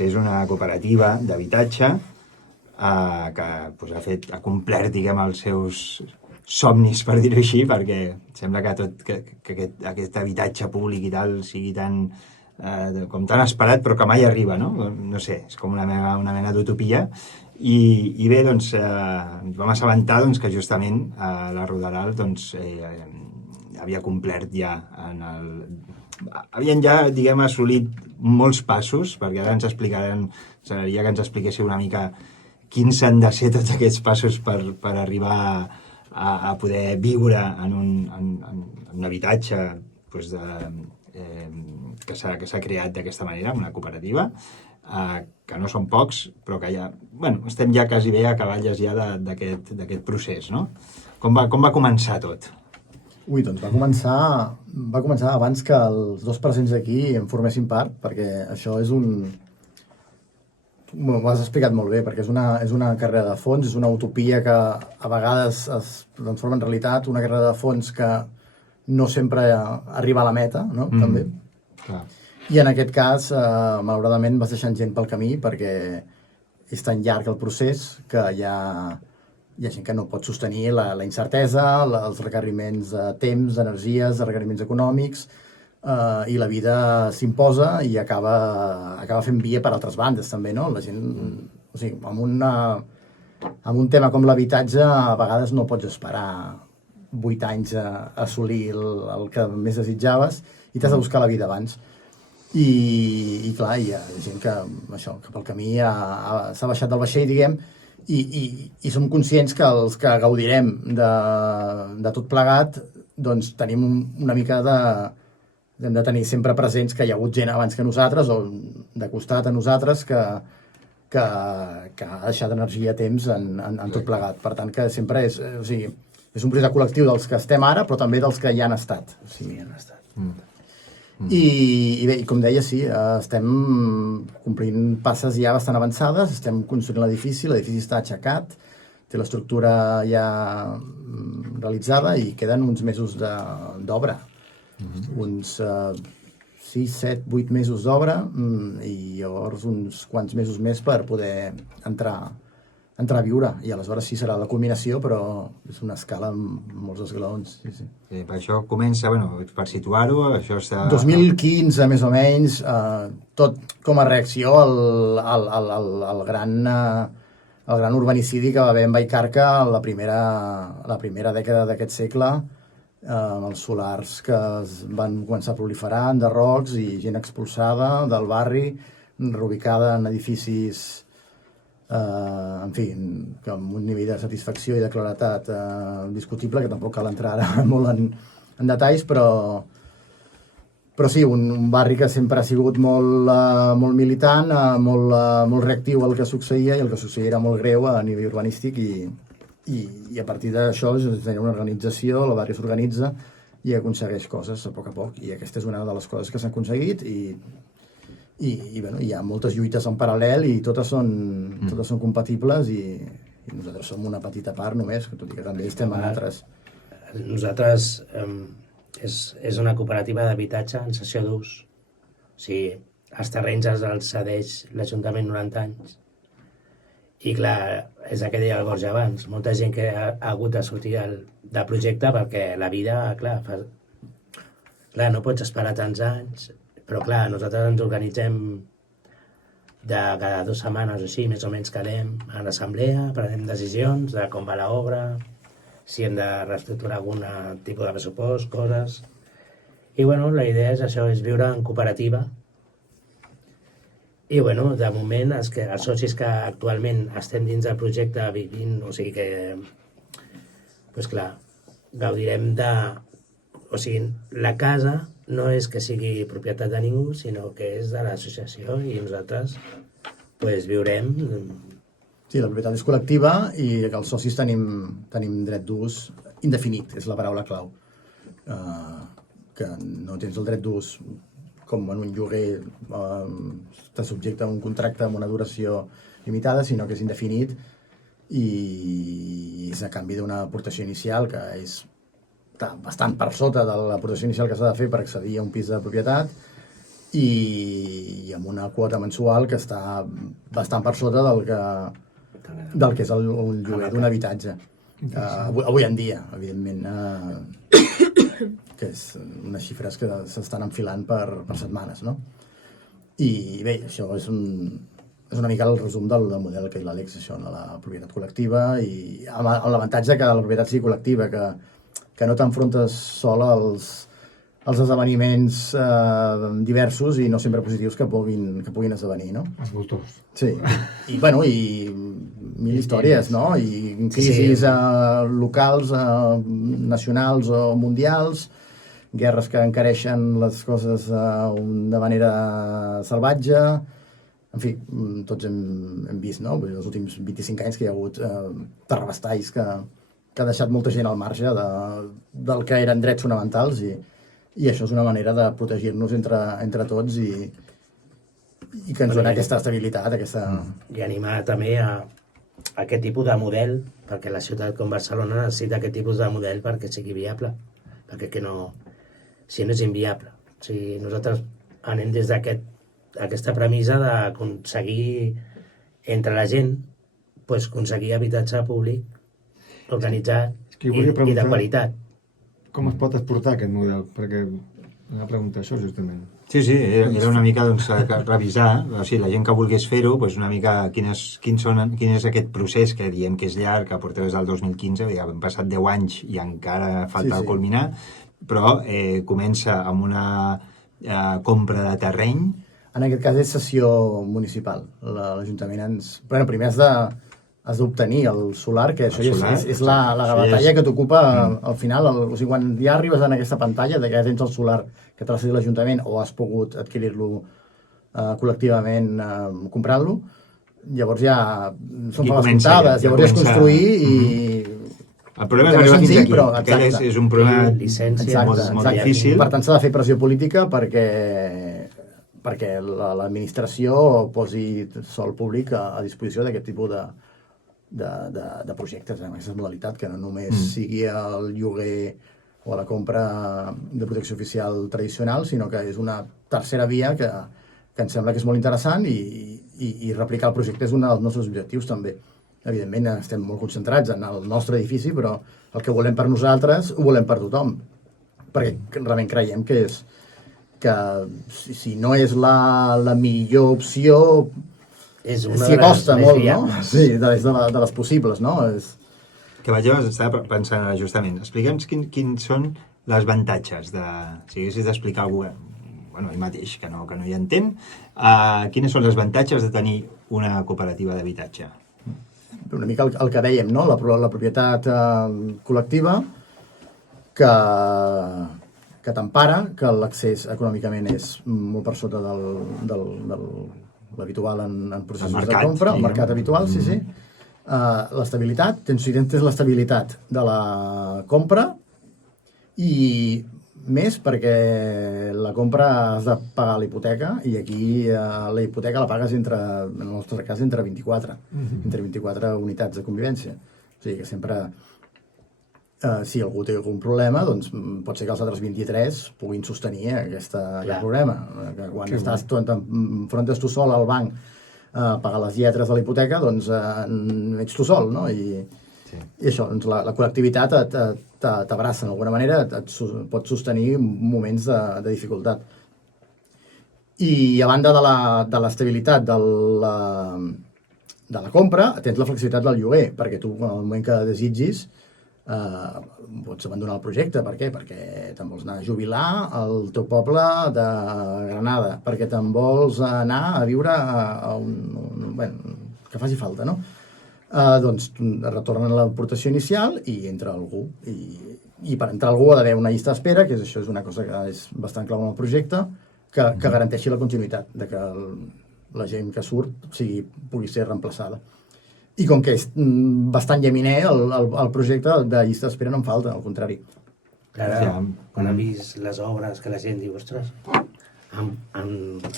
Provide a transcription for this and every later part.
És una cooperativa d'habitatge que ha complert, diguem, els seus somnis, per dir-ho així, perquè sembla que aquest habitatge públic i tal sigui com tan esperat, però que mai arriba, no? No sé, és com una mena d'utopia. I bé, doncs, ens vam assabentar que justament la Ruderal havia complert ja havien ja, diguem, assolit molts passos, perquè ara ens s'agradaria que ens expliquéssiu una mica quins han de ser tots aquests passos per arribar a poder viure en un habitatge que s'ha creat d'aquesta manera, una cooperativa, que no són pocs, però que ja, estem ja quasi bé a cavalles ja d'aquest procés, no? Com va començar tot? Ui, doncs va començar abans que els dos presents aquí en formessin part, perquè això és ho has explicat molt bé, perquè és una carrera de fons, és una utopia que a vegades es transforma en realitat, una carrera de fons que no sempre arriba a la meta, no? També. Clar. I en aquest cas, malauradament, vas deixant gent pel camí perquè és tan llarg el procés que hi ha gent que no pot sostenir la incertesa, els requeriments de temps, d'energies, de requeriments econòmics, i la vida s'imposa i acaba fent via per altres bandes, també, no? La gent, o sigui, amb un tema com l'habitatge, a vegades no pots esperar 8 anys a assolir el que més desitjaves i t'has de buscar la vida abans. I clar, hi ha gent que pel camí s'ha baixat del vaixell, diguem, i som conscients que els que gaudirem de tot plegat, doncs tenim una mica hem de tenir sempre presents que hi ha hagut gent abans que nosaltres o de costat a nosaltres que ha deixat energia a temps en tot plegat. Per tant, que sempre és un projecte col·lectiu dels que estem ara, però també dels que ja han estat. O sigui, han estat. I bé, com deia, sí, estem complint passes ja bastant avançades, estem construint l'edifici està aixecat, té l'estructura ja realitzada i queden uns mesos d'obra, uns 6, 7, 8 mesos d'obra i llavors uns quants mesos més per poder entrar a viure, i aleshores sí serà la culminació, però és una escala amb molts esglaons. Sí. Per això comença, per situar-ho, això està... 2015, més o menys, tot com a reacció al gran urbanicidi que va haver en Vallcarca la primera dècada d'aquest segle, amb els solars que es van començar a proliferar, enderrocs i gent expulsada del barri, reubicada en edificis en fi, amb un nivell de satisfacció i de claretat discutible, que tampoc cal entrar ara molt en detalls, però sí, un barri que sempre ha sigut molt militant, molt reactiu al que succeïa, i el que succeïa era molt greu a nivell urbanístic, i a partir d'això es tenia una organització, el barri s'organitza i aconsegueix coses a poc, i aquesta és una de les coses que s'han aconseguit, i hi ha moltes lluites en paral·lel i totes són compatibles, i nosaltres som una petita part només, tot i que també estem en altres. Nosaltres és una cooperativa d'habitatge en cessió d'ús. O sigui, els terrenys els cedeix l'Ajuntament 90 anys. I clar, és el que deia el Borja abans, molta gent que ha hagut de sortir del projecte perquè la vida, clar, no pots esperar tants anys. Però clar, nosaltres ens organitzem de cada 2 setmanes o així, més o menys quedem a l'assemblea, prenem decisions de com va l'obra, si hem de reestructurar algun tipus de pressupost, coses. I la idea és això, és viure en cooperativa. I de moment els socis que actualment estem dins del projecte vivint, o sigui que, gaudirem o sigui, la casa no és que sigui propietat de ningú, sinó que és de l'associació, i nosaltres viurem... Sí, la propietat és col·lectiva i que els socis tenim dret d'ús indefinit, és la paraula clau. Que no tens el dret d'ús com en un lloguer, estàs subjecte a un contracte amb una duració limitada, sinó que és indefinit i és a canvi d'una aportació inicial que està bastant per sota de l'aportació inicial que s'ha de fer per accedir a un pis de propietat, i amb una quota mensual que està bastant per sota del que és el lloguer d'un habitatge. Avui en dia, evidentment, que és unes xifres que s'estan enfilant per setmanes, no? I bé, això és una mica el resum del model que ha dit l'Àlex, això, de la propietat col·lectiva, i amb l'avantatge que la propietat sigui col·lectiva, que no t'enfrontes sol als esdeveniments diversos i no sempre positius que puguin esdevenir, no? Els voltors. Sí, i bueno, i mil històries, no? I crisis locals, nacionals o mundials, guerres que encareixen les coses de manera salvatge. En fi, tots hem vist, no? Els últims 25 anys que hi ha hagut terrabastalls que ha deixat molta gent al marge del que eren drets fonamentals, i això és una manera de protegir-nos entre tots i que ens dona aquesta estabilitat, I animar també a aquest tipus de model, perquè la ciutat com Barcelona necessita aquest tipus de model perquè sigui viable, perquè si no és inviable. O sigui, nosaltres anem des d'aquesta premissa d'aconseguir entre la gent aconseguir habitatge públic organitzat i de qualitat. Com es pot exportar aquest model? Perquè una pregunta això, justament. Sí, era una mica revisar, o sigui, la gent que volgués fer-ho, una mica quin és aquest procés que diem que és llarg, que porta des del 2015, ja han passat 10 anys i encara falta culminar, però comença amb una compra de terreny. En aquest cas és cessió municipal. L'Ajuntament primer has d'obtenir el solar, que això és la batalla que t'ocupa al final. O sigui, quan ja arribes en aquesta pantalla de que ja tens el solar que te l'ha cedit l'Ajuntament o has pogut adquirir-lo col·lectivament comprant-lo, llavors ja són per les muntades, llavors ja és construir i... El problema és arribar fins aquí. Aquest és un problema molt difícil. Per tant, s'ha de fer pressió política perquè l'administració posi sòl públic a disposició d'aquest tipus de projectes, amb aquesta modalitat, que no només sigui el lloguer o la compra de protecció oficial tradicional, sinó que és una tercera via que em sembla que és molt interessant, i replicar el projecte és un dels nostres objectius també. Evidentment estem molt concentrats en el nostre edifici, però el que volem per nosaltres ho volem per tothom, perquè realment creiem que si no és la millor opció, s'hi costa molt, no? Sí, de les possibles, no? Que estava pensant justament, explica'ns quins són els avantatges si haguessis d'explicar a algú, ell mateix, que no hi entén, quins són els avantatges de tenir una cooperativa d'habitatge? Una mica el que dèiem, no? La propietat col·lectiva que t'empara, que l'accés econòmicament és molt per sota de l'habitual en processos de compra, el mercat habitual, sí. L'estabilitat, tens l'estabilitat de la compra, i més perquè la compra has de pagar la hipoteca, i aquí la hipoteca la pagues en el nostre cas entre 24 unitats de convivència. O sigui que sempre, si algú té algun problema, doncs pot ser que els altres 23 puguin sostenir aquest problema. Que quan t'enfrontes tu sol al banc a pagar les lletres de la hipoteca, doncs ets tu sol, no? I això, doncs la col·lectivitat t'abraça d'alguna manera, et pot sostenir moments de dificultat. I a banda de l'estabilitat de la compra, tens la flexibilitat del lloguer, perquè tu, en el moment que desitgis, pots abandonar el projecte. Per què? Perquè te'n vols anar a jubilar al teu poble de Granada, perquè te'n vols anar a viure a que faci falta, no? Doncs retornen l'aportació inicial i entra algú. I per entrar algú ha d'haver una llista d'espera, que això és una cosa que és bastant clau en el projecte, que garanteixi la continuïtat, de que la gent que surt pugui ser reemplaçada. I com que és bastant llaminer, el projecte de llista d'espera no en falta, al contrari. Ara, quan han vist les obres, que la gent diu, ostres,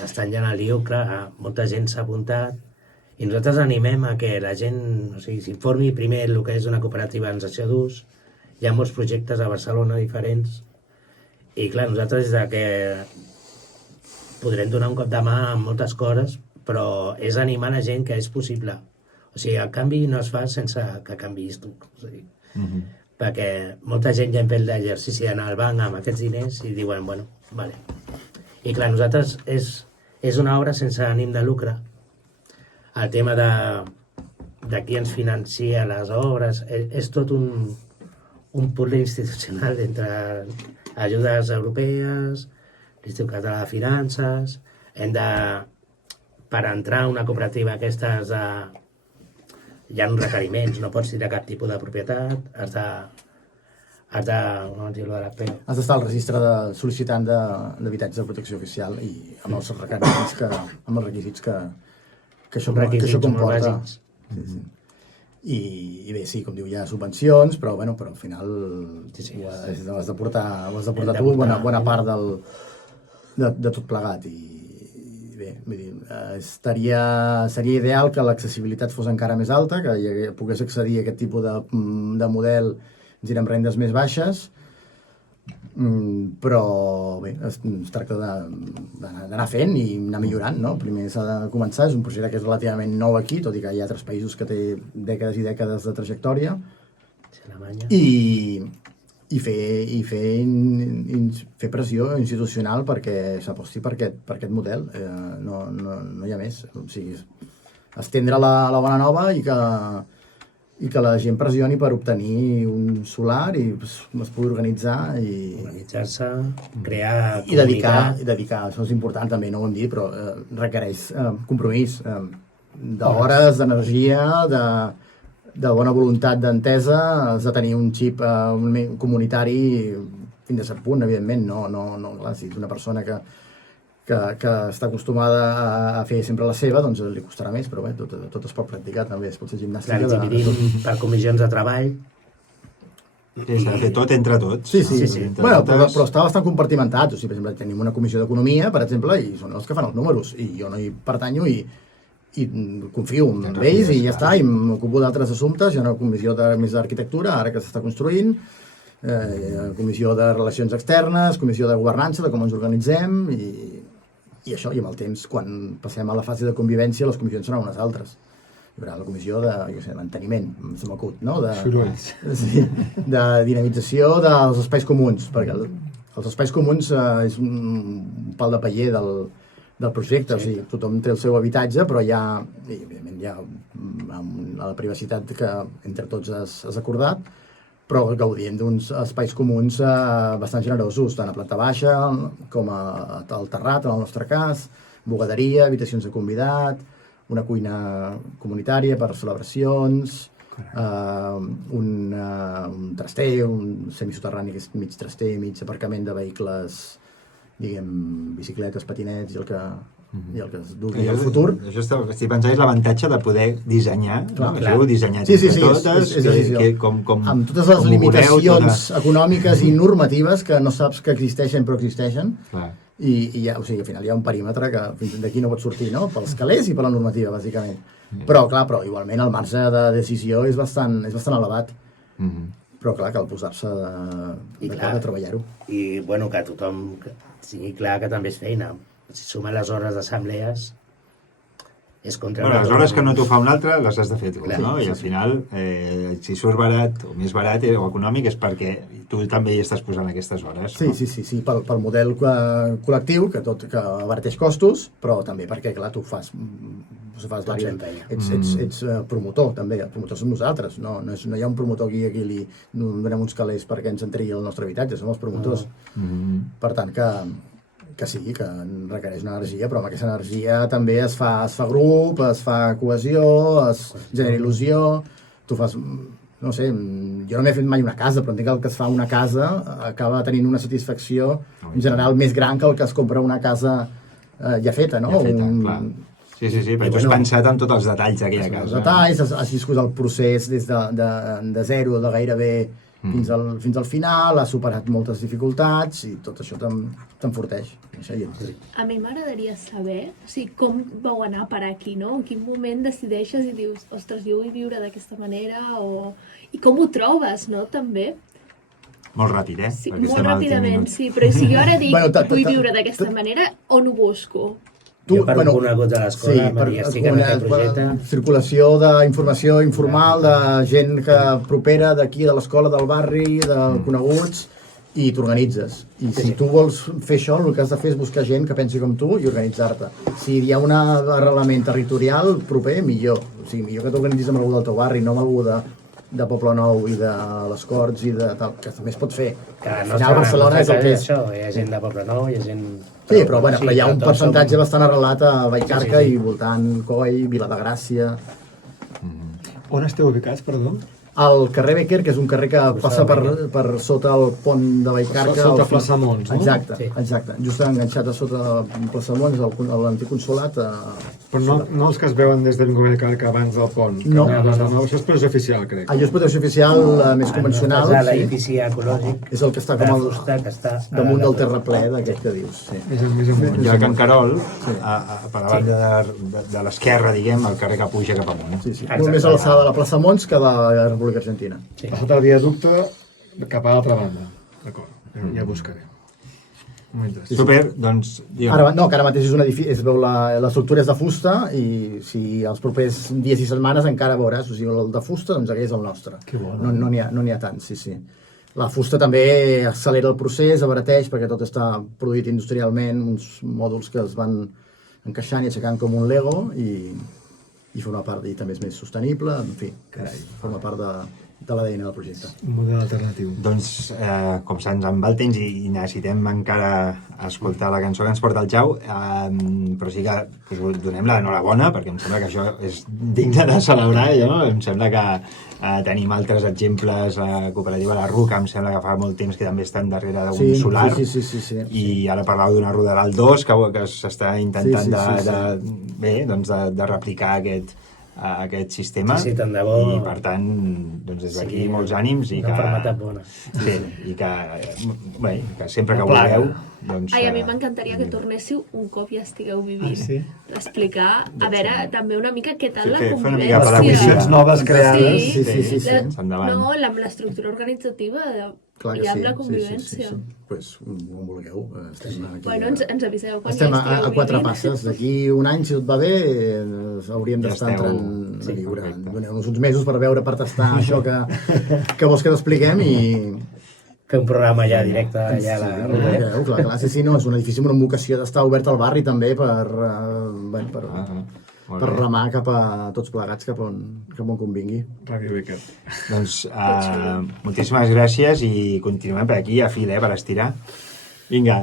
estan ja en el lío, clar, molta gent s'ha apuntat, i nosaltres animem a que la gent s'informi primer el que és una cooperativa en cessió d'ús. Hi ha molts projectes a Barcelona diferents, i clar, nosaltres des que podrem donar un cop de mà en moltes coses, però és animar la gent que és possible. O sigui, el canvi no es fa sense que canviïs tu. O sigui, perquè molta gent ja hem fet l'exercici d'anar al banc amb aquests diners i diuen, bueno, vale. I clar, nosaltres és una obra sense ànim de lucre. El tema de qui ens financia les obres és tot un puzzle institucional entre ajudes europees, l'Institut Català de Finances, per entrar a una cooperativa aquestes hi ha uns requeriments, no pots tirar cap tipus de propietat, has de com es diu lo de la P? Has d'estar al registre de sol·licitant d'habitatge de protecció oficial i amb els requisits que això comporta. I bé, sí, com diu, hi ha subvencions, però al final ho has de portar tu bona part de tot plegat. I bé, vull dir, seria ideal que l'accessibilitat fos encara més alta, que pogués accedir a aquest tipus de model gent amb rendes més baixes, però bé, es tracta d'anar fent i anar millorant, no? Primer s'ha de començar, és un projecte que és relativament nou aquí, tot i que hi ha altres països que té dècades i dècades de trajectòria, i fer pressió institucional perquè s'aposti per aquest model, no hi ha més. O sigui, estendre la bona nova i que la gent pressioni per obtenir un solar i es pugui organitzar organitzar-se, crear i dedicar, això és important també, no ho hem dit, però requereix compromís d'hores, d'energia, de bona voluntat d'entesa. Has de tenir un xip comunitari fins a cert punt, evidentment. No, clar, si ets una persona que està acostumada a fer sempre la seva, doncs li costarà més, però bé, tot es pot practicar també, es pot fer gimnàstica. Clar, dividim per comissions de treball. S'ha de fer tot entre tots. Sí. Bueno, però està bastant compartimentat. O sigui, per exemple, tenim una comissió d'economia, per exemple, i són els que fan els números, i jo no hi pertanyo i confio en ells i ja està, i m'ocupo d'altres assumptes. Hi ha una comissió més d'arquitectura, ara que s'està construint, comissió de relacions externes, comissió de governança, de com ens organitzem, i això, i amb el temps, quan passem a la fase de convivència, les comissions seran unes altres. Hi haurà la comissió de manteniment, se m'acut, no? De dinamització dels espais comuns, perquè els espais comuns és un pal de paller del projecte, o sigui, tothom té el seu habitatge, però evidentment hi ha la privacitat que entre tots has acordat, però gaudint d'uns espais comuns bastant generosos, tant a planta baixa com al terrat, en el nostre cas, bugaderia, habitacions de convidat, una cuina comunitària per celebracions, un traster, un semisoterrani que és mig traster, mig aparcament de vehicles, diguem, bicicletes, patinets i el que es dugui al futur. Això estic pensant, és l'avantatge de poder dissenyar, no? Això ho dissenyat entre totes, amb totes les limitacions econòmiques i normatives que no saps que existeixen però existeixen, i ja, o sigui, al final hi ha un perímetre que fins d'aquí no pot sortir, no? Pels calés i per la normativa, bàsicament. Però igualment el marge de decisió és bastant elevat. Però clar, cal posar-se de treballar-ho. I bueno, que tothom sigui clar que també és feina. Si sumen les hores d'assemblees, és contra... les hores que no t'ho fa un altre, les has de fer tu, no? I al final, si surt barat o més barat o econòmic, és perquè tu també hi estàs posant aquestes hores. Sí, pel model col·lectiu, que abarateix costos, però també perquè, clar, tu fas ets promotor, també. El promotor som nosaltres, no hi ha un promotor aquí li donem uns calés perquè ens entregui el nostre habitatge, som els promotors. Per tant, que sí, que requereix una energia, però amb aquesta energia també es fa grup, es fa cohesió, es genera il·lusió, tu fas... No sé, jo no m'he fet mai una casa, però entenc que el que es fa una casa acaba tenint una satisfacció en general més gran que el que es compra una casa ja feta, no? Ja feta, clar. Sí, perquè tu has pensat en tots els detalls d'aquella casa. Els detalls, has viscut el procés des de zero, de gairebé fins al final, has superat moltes dificultats i tot això t'enforteix. A mi m'agradaria saber com vau anar per aquí, no? En quin moment decideixes i dius, ostres, jo vull viure d'aquesta manera, i com ho trobes, no? També. Molt ràpid, Sí, Perquè molt estem al 10 ràpidament, minuts. sí, però si jo ara dic Bueno, vull viure d'aquesta manera, on ho busco? Jo per un conegut de l'escola, ja estic en aquest projecte. Circulació d'informació informal de gent que propera d'aquí, de l'escola, del barri, de coneguts, i t'organitzes. I si tu vols fer això, el que has de fer és buscar gent que pensi com tu i organitzar-te. Si hi ha un arrelament territorial proper, millor. O sigui, millor que t'organitzis amb algú del teu barri, no amb algú de Poble Nou i de les Corts i de tal, que també es pot fer. Al final Barcelona és el que és. Això, hi ha gent de Poble Nou, hi ha gent... Sí, però bueno, però hi ha un percentatge bastant arrelat a Vallcarca i voltant Coi, Vila de Gràcia. On esteu ubicats, perdó? Al carrer Becker, que és un carrer que passa per sota el pont de Vallcarca. Sota Plaça Mons, no? Exacte, Sí. exacte. Just enganxat a sota Plaça Mons, l'antic consolat. Però no els que es veuen des de Vallcarca abans del pont. No. Això és protecció oficial, crec. Allò és protecció oficial més convencional. És Sí. l'edifici ecològic És el que està de com fusta que està... damunt del terraplè d'aquest que dius. Sí. Més amunt. Hi ha Can Carol, per la banda de l'esquerra, diguem, el carrer que puja cap amunt. Sí, sí. Exacte. Molt més a l'alçada de la plaça Mons que de la República Argentina. Sí. Passat el viaducte cap a l'altra banda. D'acord, ja buscaré. Super, doncs... digue'm. Que ara mateix és un edifici, es veu l'estructura és de fusta i si els propers dies i setmanes encara veuràs, o sigui, el de fusta, doncs aquell és el nostre. No n'hi ha tant, sí, sí. La fusta també accelera el procés, abarateix, perquè tot està produït industrialment, uns mòduls que es van encaixant i aixecant com un Lego i forma part, i també és més sostenible, en fi, forma part de l'ADN del projecte. Un model alternatiu. Doncs, com se'ns en va el temps i necessitem encara escoltar la cançó que ens porta el Jau, però sí que us donem l'enhorabona, perquè em sembla que això és digne de celebrar, no? Em sembla que tenim altres exemples, Cooperativa La Ruca, em sembla que fa molt temps que també estan darrere d'un solar, Sí. i ara parlàveu d'una Ruderal 2 que s'està intentant de replicar aquest sistema, Sí, tant de bo. i per tant doncs des d'aquí Sí, molts ànims i una malaltia bona. sí, i que sempre que Una plaga. vulgueu doncs, Ai, a mi m'encantaria que tornéssiu un cop ja estigueu vivint. Ah, sí? Explicar, a veure, també una mica què tal la Fer una convivència. mica pedagogia. Les noves creades. Sí. Endavant. No, l'estructura organitzativa Clar que i amb sí. la convivència. Sí. Pues, on vulgueu, estem aquí. Bueno, ens aviseu quan Estem ja a estigueu 4 vivint. passes. D'aquí un any, si tot va bé, hauríem Ja d'estar esteu. entrant a Sí, viure. perfecte. Doneu-nos uns mesos per veure, per tastar això que vols que t'expliquem i... Fer un programa ja directe allà a la ruta. Clar, sí, no, és un edifici amb una vocació d'estar obert al barri també per Molt per bé. remar cap a tots plegats cap on convingui. Ràdio Becker. Doncs moltíssimes gràcies i continuem per aquí a fil, per estirar. Vinga,